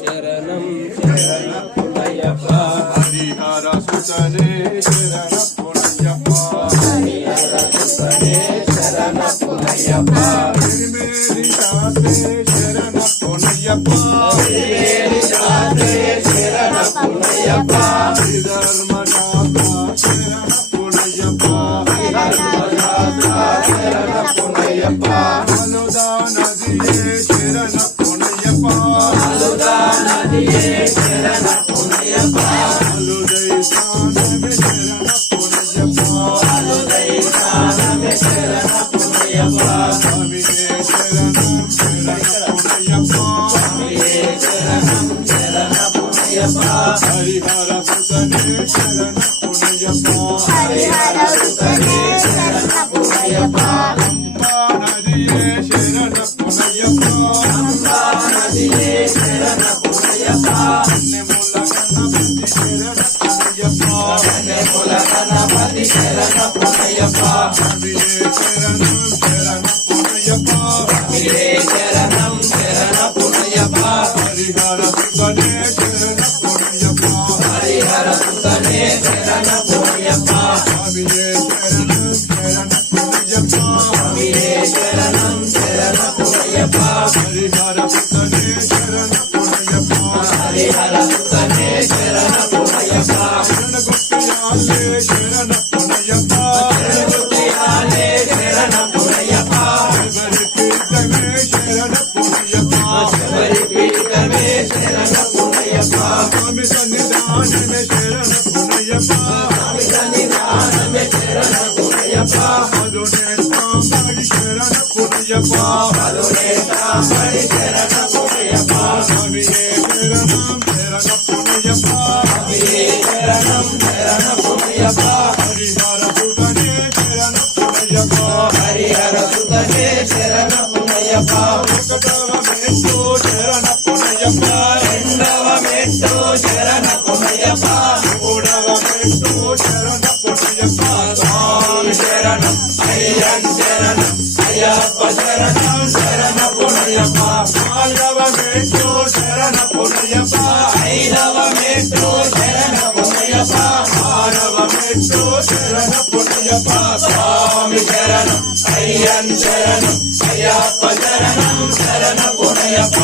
శరణం శరణమయ్యప్ప హరిహర సుతనే శరణమయ్యప్ప హరిహర సుతనే శరణమయ్యప్ప మేరీ శాస్త్రే శరణమయ్యప్ప మేరీ శాస్త్రే శరణమయ్యప్ప ధర్మ శరణమయ్యప్ప శరణమయ్యప్ప అనుదానదియే శరణమయ్యప్ప అనుదానదియే శరణమయ్యప్ప అలుదైతానమే శరణమయ్యప్ప అలుదైతానమే శరణమయ్యప్ప స్వామియే శరణం శరణమయ్యప్ప స్వామియే శరణం శరణమయ్యప్ప హరిహర సుతనే శరణమయ్యప్ప హరిహర సుతనే శరణమయ్యప్ప అంబా నదియే శరణమయ్యప్ప అంబా నదియే శరణమయ్యప్ప కన్నెముల గణపతి శరణమయ్యప్ప స్వామియే శరణం శరణమయ్యప్ప స్వామియే శరణం శరణమయ్యప్ప హరిహర సుతనే శరణమయ్యప్ప హరిహర సుతనే శరణమయ్యప్ప స్వామియే శరణం శరణమయ్యప్ప స్వామియే శరణం శరణమయ్యప్ప హరిహర సుతనే శరణమయ్యప్ప హరిహర సుతనే శరణమయ్యప్ప శరణగొప్పియాలే శరణమయ్యప్ప శరణగొప్పియాలే శరణమయ్యప్ప శబరి పీఠమే శరణమయ్యప్ప స్వామి సన్నిధానమే శరణమయ్యప్ప స్వామి సన్నిధానమే శరణమయ్యప్ప మధునేత్రాంబడి శరణమయ్యప్ప మధునేత్రాంబడి శరణమయ్యప్ప స్వామియే శరణం శరణమయ్యప్ప స్వామియే శరణం శరణమయ్యప్ప హరిహర సుతనే శరణమయ్యప్ప హరిహర సుతనే శరణమయ్యప్ప ఒకటవ మెట్టు శరణమయ్యప్ప రెండవ మెట్టు శరణమయ్యప్ప మూడవ మెట్టు శరణమయ్యప్ప స్వామి శరణం అయ్యన్ శరణం అయ్యప్ప శరణం శరణమయ్యప్ప నాలుగవ మెట్టు శరణమయ్యప్ప ఐదవ మెట్టు శరణమయ్యప్ప ఆరవ మెట్టు శరణమయ్యప్ప స్వామి శరణం అయ్యన్ శరణం అయ్యప్ప శరణం శరణమయ్యప్ప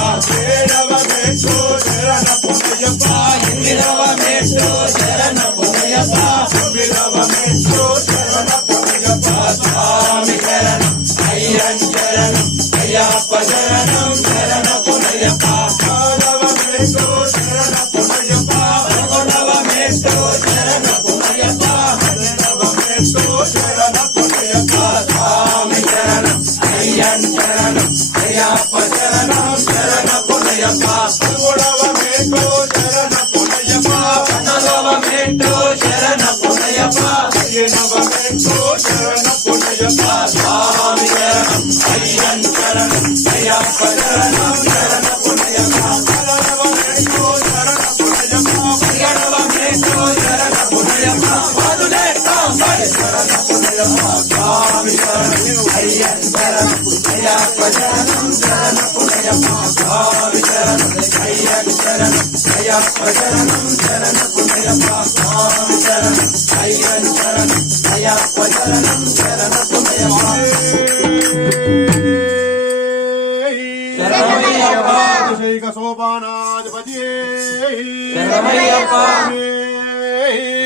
ఏడవ మెట్టు శరణమయ్యప్ప ఎనిమిదవ మెట్టు శరణమయ్యప్ప తొమ్మిదవ మెట్టు శరణమయ్యప్ప స్వామి శరణం అయ్యన్ శరణం అయ్యప్ప శరణం శరణమయ్యప్ప పదవ మెట్టు శరణమయ్యప్ప పదకొండవ మెట్టు శరణమయ్యప్ప పన్నెండవ మెట్టు శరణమయ్యప్ప స్వామి శరణం అయ్యన్ శరణం అయ్యప్ప శరణం శరణమయ్యప్ప పదమూడవ మెట్టు శరణమయ్యప్ప పద్నాలుగవ మెట్టు శరణమయ్యప్ప పదిహేనవ మెట్టు శరణమయ్యప్ప స్వామి శరణం అయ్యన్ శరణం అయ్యప్ప శరణం శరణమయ్యప్ప పదహారవ మెట్టు శరణమయ్యప్ప పదిహేడవ మెట్టు శరణమయ్యప్ప మధునేత్రాంబడి శరణమయ్యప్ప స్వామి శరణం అయ్యన్ శరణం అయ్యప్ప శరణం శరణమయ్యప్ప స్వామి శరణం అయ్యన్ శరణం అయ్యప్ప శరణం శరణమయ్యప్ప స్వామి శరణం అయ్యన్ శరణం అయ్యప్ప శరణం శరణమయ్యప్ప శరణమయ్యప్ప అభిషేక సోపానాధిపతియే శరణమయ్యప్ప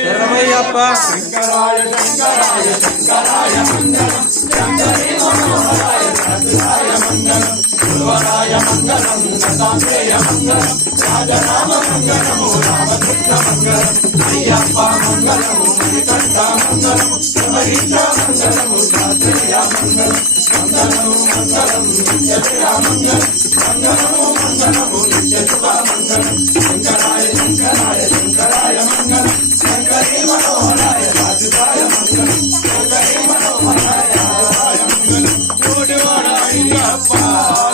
శరణమయ్యప్ప శంకరాయ శంకరాయ శంకరాయ మంగళం శంకరీ మనోహరాయ సద్గురాయ మంగళం గురువరాయ మంగళం దత్తాత్రేయ మంగళం రాజరామ మంగళము రామకృష్ణ మంగళం అయ్యప్ప మంగళము మణికంఠ మంగళము శబరీశ మంగళము శాస్త్రీయ మంగళం మంగళము మంగళం నిత్యజయ మంగళం మంగళము మంగళము నిత్యశుభ మంగళం శంకరాయ శంకరాయ శంకరాయ మంగళం శంకరీ మనోహరాయ రాజురాయ మంగళం శంకరీ మనోహరాయ రాజురాయ మంగళం కోటివాడ అయ్యప్ప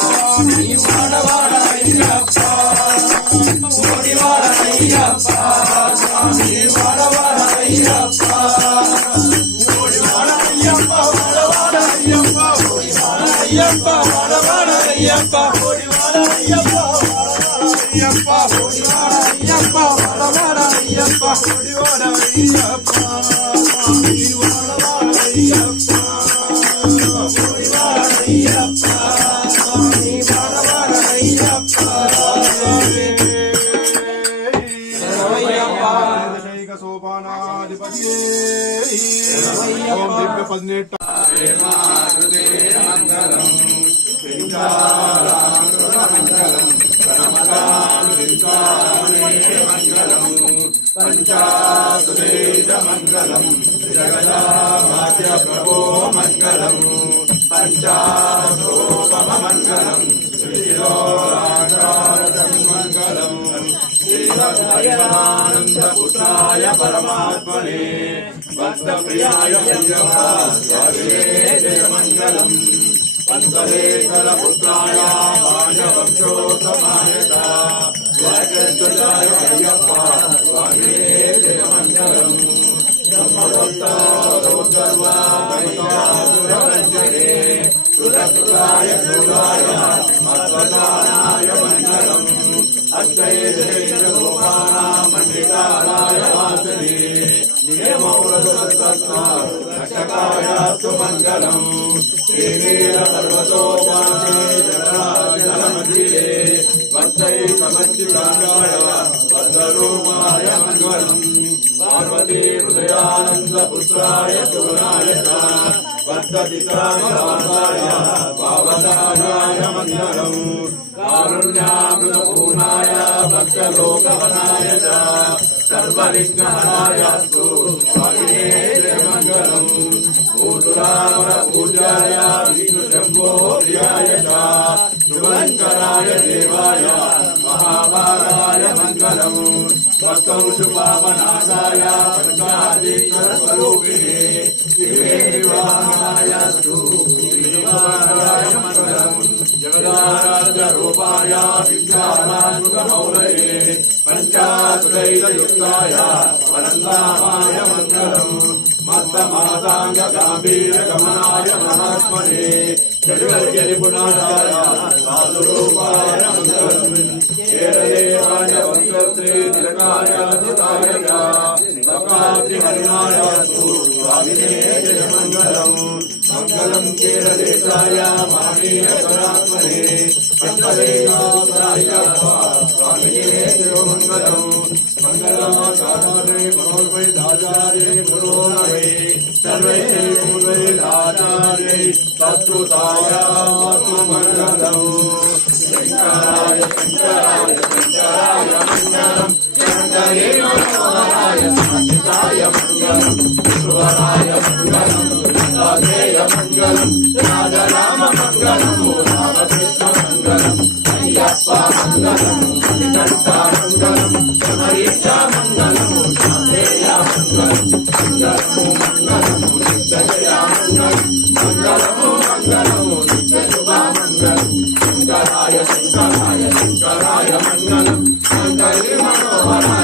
స్వామి వాడవాడ అయ్యప్ప కోటివాడ అయ్యప్ప స్వామి వాడవాడ అయ్యప్ప కోటివాడ అయ్యప్ప వాడవాడ అయ్యప్ప కోటివాడ అయ్యప్ప వాడవాడ అయ్యప్ప కోటివాడ అయ్యప్ప ఓడివాడ అయ్యప్ప స్వామి వాడవాడ అయ్యప్ప ఓడివాడ అయ్యప్ప స్వామి వాడవాడ అయ్యప్ప సోపానాధిపతి ఓం దివ్య 18 పంచాసుదేశమంగళం జగదామాత్య ప్రభో మంగళం పంచాశోపమంగళం శ్రీలోకారసన్మంగళం శ్రీభగవానందపుత్రాయ పరమాత్మనే భక్తప్రియాయ మంగళం పంకలేశలపుత్రాయ భాజవంశోత్తమాయ వాచంద్రాయ అయ్యప్ప స్వామి మంగళం బ్రహ్మదత్తారోగర్వాజనే సురకృతాయ శూరాయ అద్వతానాయ మంగళం అద్వైతేశోపానామండికారాయ వాసనే నియమౌరక్షకాయాస్తు మంగళం శ్రీవీర పర్వతోపానే జలమధ్యే భక్తై సమర్చితాయ భద్రరూపాయ మంగళం పార్వతీ హృదయానంద పుత్రాయ శూరాయ భక్తచిత్రాయ పావనాయ మంగళం కారుణ్యామృతపూర్ణాయ భక్తలోకవనాయ సర్వవిఘ్నహరాయస్తు స్వామినే మంగళం భూతురావర పూజ్యాయ విష్ణు శంభో ప్రియాయ శుభంకరాయ దేవాయ మహాభారాయ మంగళం భక్తౌషు పాపనాశాయ పంచాదీశ్వర స్వరూపిణే శివేవాయ శ్రీవారాయ మంగళం జగదారాధ్య రూపాయ విద్యారామౌలయే పంచాసురైలయుక్తాయ పరంధామాయ మంగళం మత్తమాతాంగ గాంభీర్య గమనాయ మహాత్మనే జగద్యనిపుణాయ సాధురూపాయ మంగళం కేరళేవాయ వంశశ్రీ తిలకాయ ధృతాయ హరినాయ స్వామినే జయ మంగళం మంగళం కేరళేశాయ మానీయ పరాత్మనే పంకలేశాయ స్వామినే జయ మంగళం మంగళాచార్య మనోర్వైదాచార్య గురోనవై సర్వై పూర్వైదాచార్య తత్కృతాయ మంగళం శంకరాయ శంకరాయ శంకరాయ మంగళం శంకరే మనోహరాయ సంహితాయ మంగళం సువరాయ మంగళం రాజేయ మంగళం రాజరామ మంగళం రామకృష్ణ మంగళం అయ్యప్ప మంగళం మణికంఠ మంగళం శమరీశ మంగళం శాంతేయ మంగళం మంగళము మంగళము నిత్యజయ మంగళం మంగళము మంగళము నిత్యశుభ మంగళం శంకరాయ శంకరాయ శంకరాయ మంగళం శంకరీ మనోహరాయ